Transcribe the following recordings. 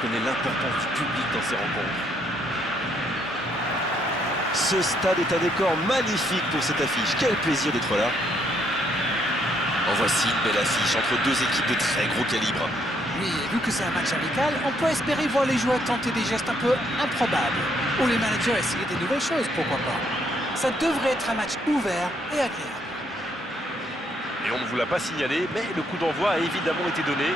connaît l'importance du public dans ces rencontres. Ce stade est un décor magnifique pour cette affiche. Quel plaisir d'être là. En voici une belle affiche entre deux équipes de très gros calibre. Oui, et vu que c'est un match amical, on peut espérer voir les joueurs tenter des gestes un peu improbables. Ou les managers essayer des nouvelles choses, pourquoi pas. Ça devrait être un match ouvert et agréable. Et on ne vous l'a pas signalé, mais le coup d'envoi a évidemment été donné.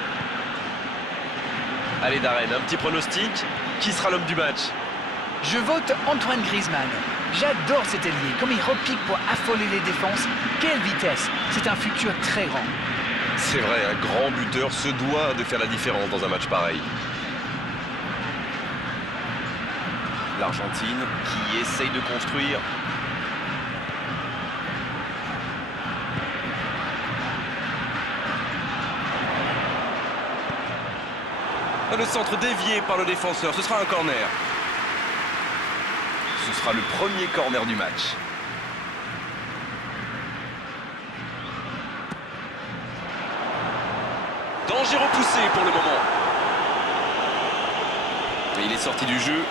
Allez Darren, un petit pronostic. Qui sera l'homme du match? Je vote Antoine Griezmann. J'adore cet ailier, comme il repique pour affoler les défenses. Quelle vitesse! C'est un futur très grand. C'est vrai, un grand buteur se doit de faire la différence dans un match pareil. L'Argentine qui essaye de construire. Le centre dévié par le défenseur, ce sera un corner. Ce sera le premier corner du match. Danger repoussé pour le moment. Et il est sorti du jeu.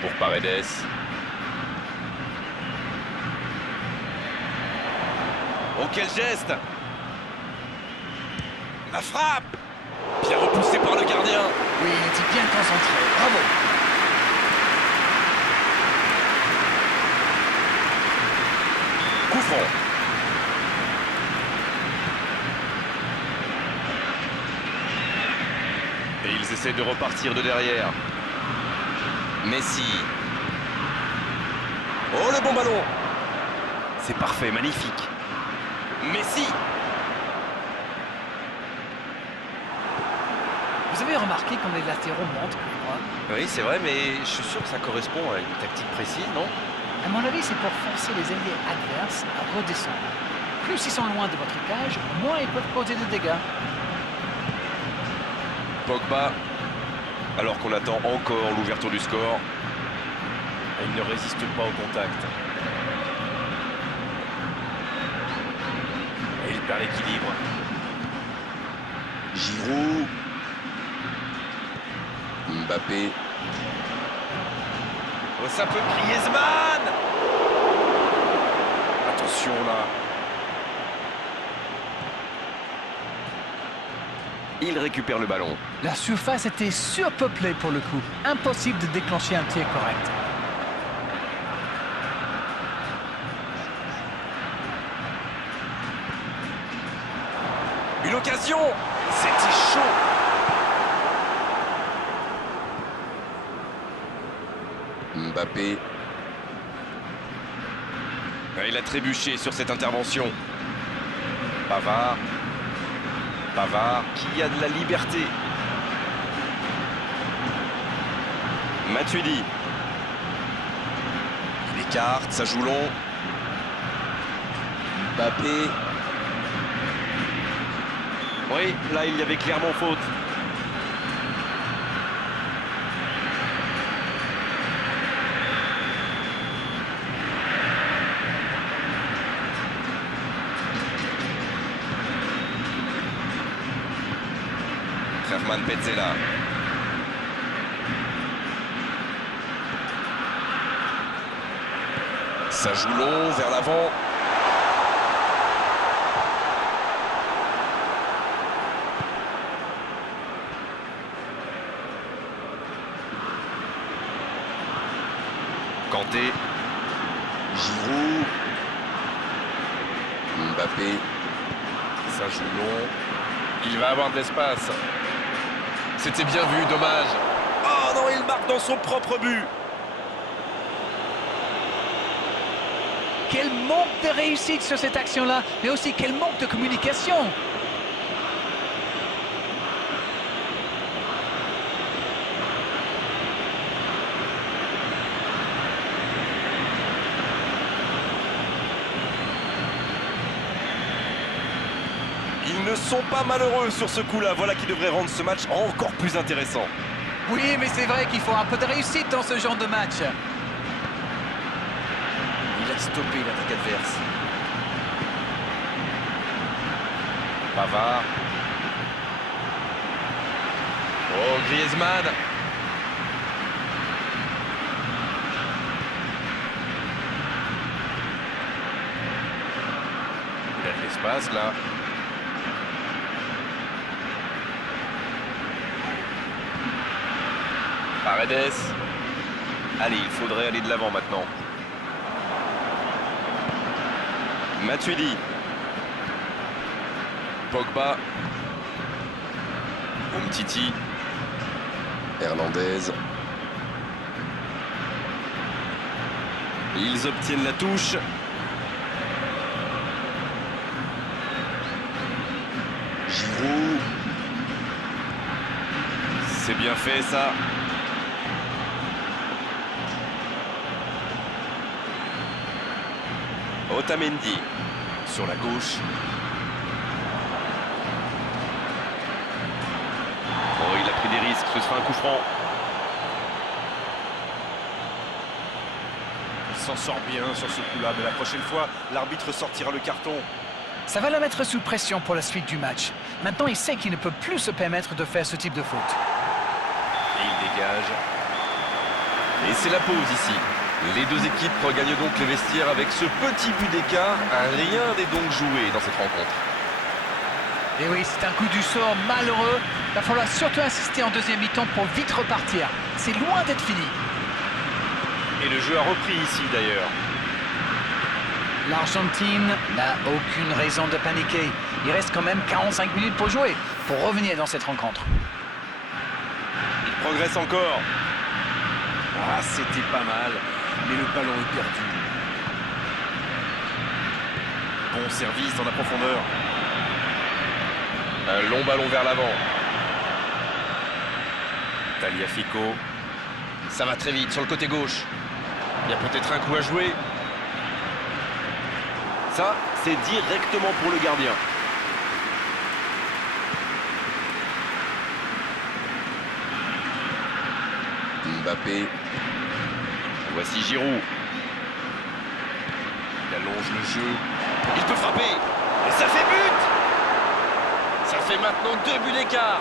Pour Paredes. Oh, quel geste! La frappe! Bien repoussé par le gardien. Oui, il était bien concentré. Bravo! Coup franc. Et ils essaient de repartir de derrière. Messi. Oh, le bon ballon! C'est parfait, magnifique. Messi! Vous avez remarqué comme les latéraux montent plus loin? Oui, c'est vrai, mais je suis sûr que ça correspond à une tactique précise, non? À mon avis, c'est pour forcer les ailiers adverses à redescendre. Plus ils sont loin de votre cage, moins ils peuvent causer de dégâts. Pogba, alors qu'on attend encore l'ouverture du score. Il ne résiste pas au contact. Et il perd l'équilibre. Giroud. Mbappé. Oh, ça peut Griezmann! Attention là. Il récupère le ballon. La surface était surpeuplée pour le coup. Impossible de déclencher un tir correct. Une occasion! C'était chaud! Mbappé. Il a trébuché sur cette intervention. Pavard. Pavard qui a de la liberté. Matuidi. Il écarte, ça joue long. Mbappé. Oui, là il y avait clairement faute. Herman Petzela. Ça joue long vers l'avant. Kanté. Giroud. Mbappé. Ça joue long. Il va avoir de l'espace. C'était bien vu, dommage. Oh non, il marque dans son propre but. Quel manque de réussite sur cette action-là, mais aussi quel manque de communication. Ils ne sont pas malheureux sur ce coup-là. Voilà qui devrait rendre ce match encore plus intéressant. Oui, mais c'est vrai qu'il faut un peu de réussite dans ce genre de match. Il a stoppé l'attaque adverse. Pavard. Oh, Griezmann. Il a de l'espace là. Paredes. Allez, il faudrait aller de l'avant maintenant. Matuidi. Pogba. Umtiti. Hernandez. Ils obtiennent la touche. Giroud. C'est bien fait ça. Otamendi sur la gauche. Oh, il a pris des risques, ce sera un coup franc. Il s'en sort bien sur ce coup-là, mais la prochaine fois, l'arbitre sortira le carton. Ça va le mettre sous pression pour la suite du match. Maintenant, il sait qu'il ne peut plus se permettre de faire ce type de faute. Et il dégage. Et c'est la pause ici. Les deux équipes regagnent donc les vestiaires avec ce petit but d'écart. Rien n'est donc joué dans cette rencontre. Et oui, c'est un coup du sort malheureux. Il va falloir surtout insister en deuxième mi-temps pour vite repartir. C'est loin d'être fini. Et le jeu a repris ici d'ailleurs. L'Argentine n'a aucune raison de paniquer. Il reste quand même 45 minutes pour jouer, pour revenir dans cette rencontre. Il progresse encore. Ah, c'était pas mal, mais le ballon est perdu. Bon service dans la profondeur. Un long ballon vers l'avant. Tagliafico. Ça va très vite sur le côté gauche. Il y a peut-être un coup à jouer. Ça, c'est directement pour le gardien. Mbappé. Voici Giroud. Il allonge le jeu. Il peut frapper. Et ça fait but. Ça fait maintenant 2 buts d'écart.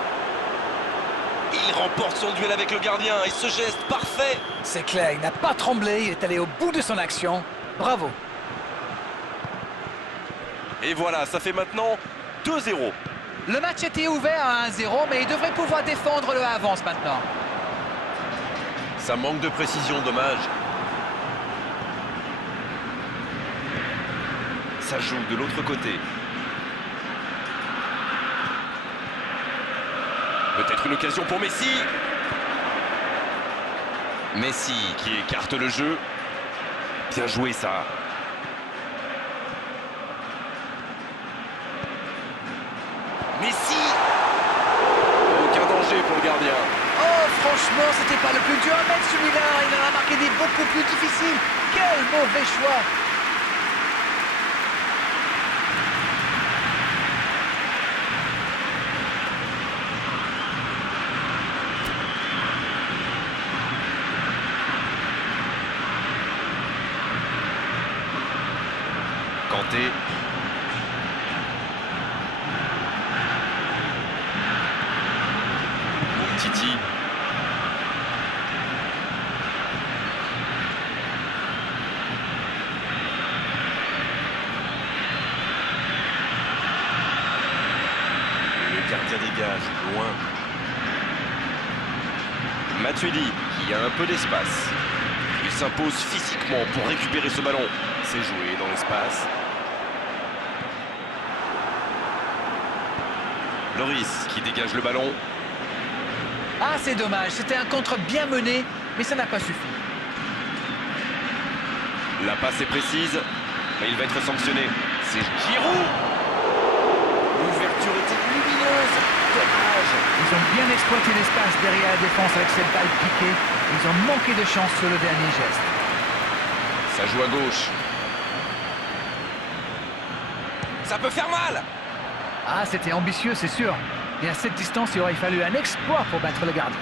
Il remporte son duel avec le gardien et ce geste parfait. C'est clair, il n'a pas tremblé, il est allé au bout de son action. Bravo. Et voilà, ça fait maintenant 2-0. Le match était ouvert à 1-0, mais il devrait pouvoir défendre le avance maintenant. Ça manque de précision, dommage. Ça joue de l'autre côté. Peut-être une occasion pour Messi. Messi qui écarte le jeu. Bien joué ça. Messi. Aucun danger pour le gardien. Oh, franchement, c'était pas le plus dur à mettre celui-là. Il en a marqué des beaucoup plus difficiles. Quel mauvais choix. Kanté. Umtiti. Le gardien dégage, loin. Matuidi qui a un peu d'espace. Il s'impose physiquement pour récupérer ce ballon. C'est joué dans l'espace. Loris qui dégage le ballon. Ah, c'est dommage. C'était un contre bien mené, mais ça n'a pas suffi. La passe est précise, mais il va être sanctionné. C'est Giroud. L'ouverture était lumineuse. Dommage. Ils ont bien exploité l'espace derrière la défense avec cette balle piquée. Ils ont manqué de chance sur le dernier geste. Ça joue à gauche. Ça peut faire mal. Ah, c'était ambitieux, c'est sûr. Et à cette distance, il aurait fallu un exploit pour battre le gardien.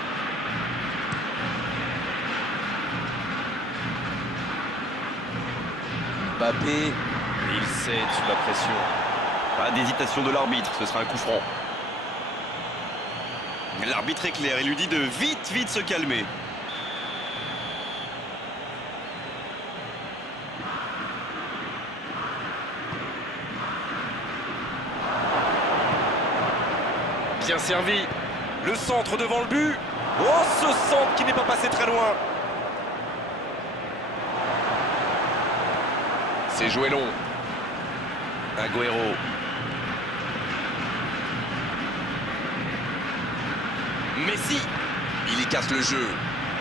Mbappé, il cède sous la pression. Pas d'hésitation de l'arbitre, ce sera un coup franc. L'arbitre est clair, il lui dit de vite se calmer. Bien servi. Le centre devant le but. Oh, ce centre qui n'est pas passé très loin. C'est joué long. Agüero. Messi. Il y casse le jeu.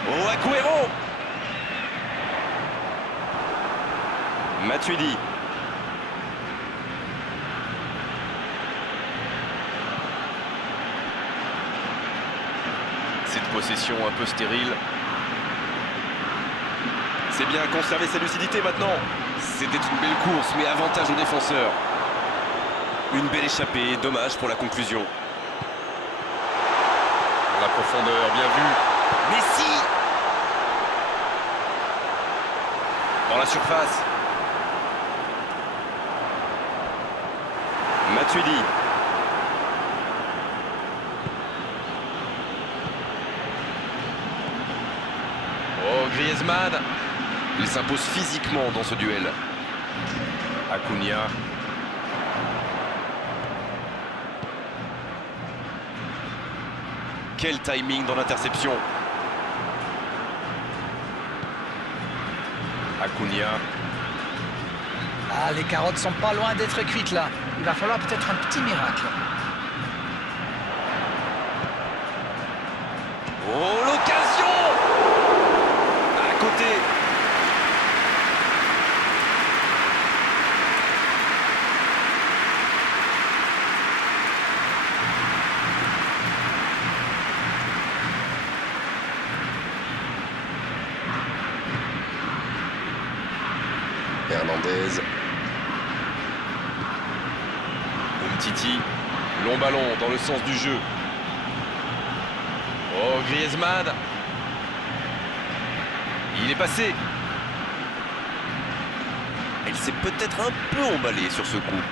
Oh, Agüero. Matuidi. Cette possession un peu stérile. C'est bien conserver sa lucidité maintenant. C'était une belle course, mais avantage aux défenseurs. Une belle échappée, dommage pour la conclusion. La profondeur, bien vu. Messi. Dans la surface. Matuidi. Oh, Griezmann. Il s'impose physiquement dans ce duel. Acuna. Quel timing dans l'interception. Acuna. Ah, les carottes sont pas loin d'être cuites là. Il va falloir peut-être un petit miracle. Oh, l'occasion. À côté. Hernandez. Umtiti. Long ballon dans le sens du jeu. Oh, Griezmann. Il est passé. Il s'est peut-être un peu emballé sur ce coup.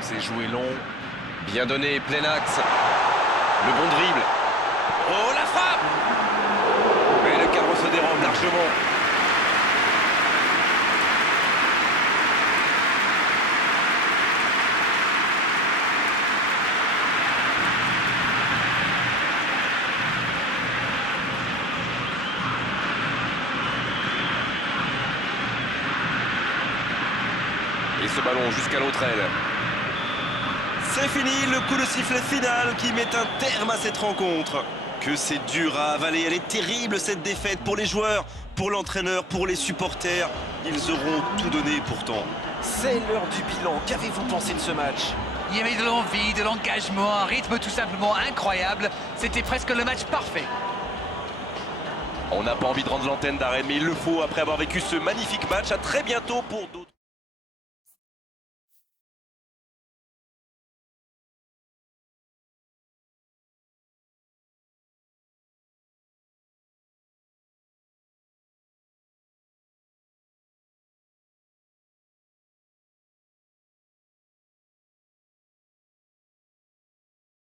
C'est joué long. Bien donné, plein axe. Le bon dribble. Oh, la frappe. Mais le carreau se dérobe largement. Et ce ballon jusqu'à l'autre aile. C'est fini, le coup de sifflet final qui met un terme à cette rencontre. Que c'est dur à avaler, elle est terrible cette défaite pour les joueurs, pour l'entraîneur, pour les supporters. Ils auront tout donné pourtant. C'est l'heure du bilan. Qu'avez-vous pensé de ce match? Il y avait de l'envie, de l'engagement, un rythme tout simplement incroyable. C'était presque le match parfait. On n'a pas envie de rendre l'antenne d'arrêt, mais il le faut après avoir vécu ce magnifique match. À très bientôt pour d'autres.